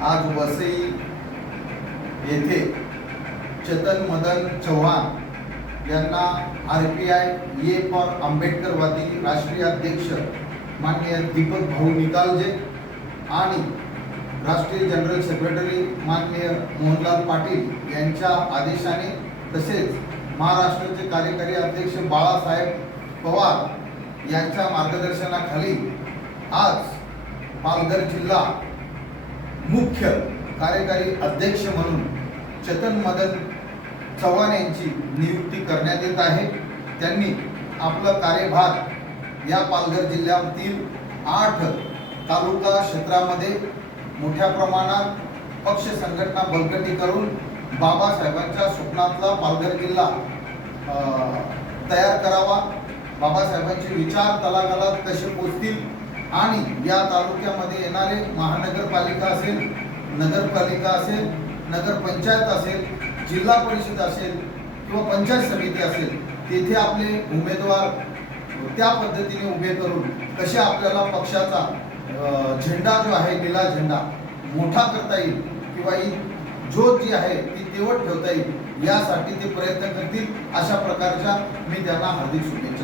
आज वसई येथे चेतन मदन चव्हाण यांना R P I A for आंबेडकरवादी राष्ट्रीय अध्यक्ष मान्य दीपक भाऊ निकालजे आणि राष्ट्रीय जनरल सेक्रेटरी माननीय मोहनलाल पाटील यांच्या आदेशाने तसेच महाराष्ट्राचे कार्यकारी अध्यक्ष बाळासाहेब पवार यांच्या मार्गदर्शनाखाली आज पालघर जिल्हा मुख्य कार्यकारी अध्यक्ष म्हणून चतन मदन चव्हाण यांची नियुक्ती करण्यात येत आहे. त्यांनी आपलं कार्यभार या पालघर जिल्ह्यातील आठ तालुका क्षेत्रामध्ये मोठ्या प्रमाणात पक्ष संघटना बळकटी करून बाबासाहेबांच्या स्वप्नातला पालघर जिल्हा तयार करावा. बाबासाहेबांचे विचार तलागालात कसे पोचतील आणि या तालुक्यामध्ये येणारे महानगरपालिका असेल नगरपालिका असेल नगरपंचायत असेल जिल्हा परिषद असेल किंवा पंचायत समिती असेल तेथे आपले उमेदवार त्या पद्धतीने उभे करून कसे आपल्याला पक्षाचा झेंडा जो आहे निळा झेंडा मोठा करता येईल किंवा ही ज्योत जी आहे ती तेवट ठेवता येईल यासाठी ते प्रयत्न करतील अशा प्रकारच्या मी त्यांना हार्दिक शुभेच्छा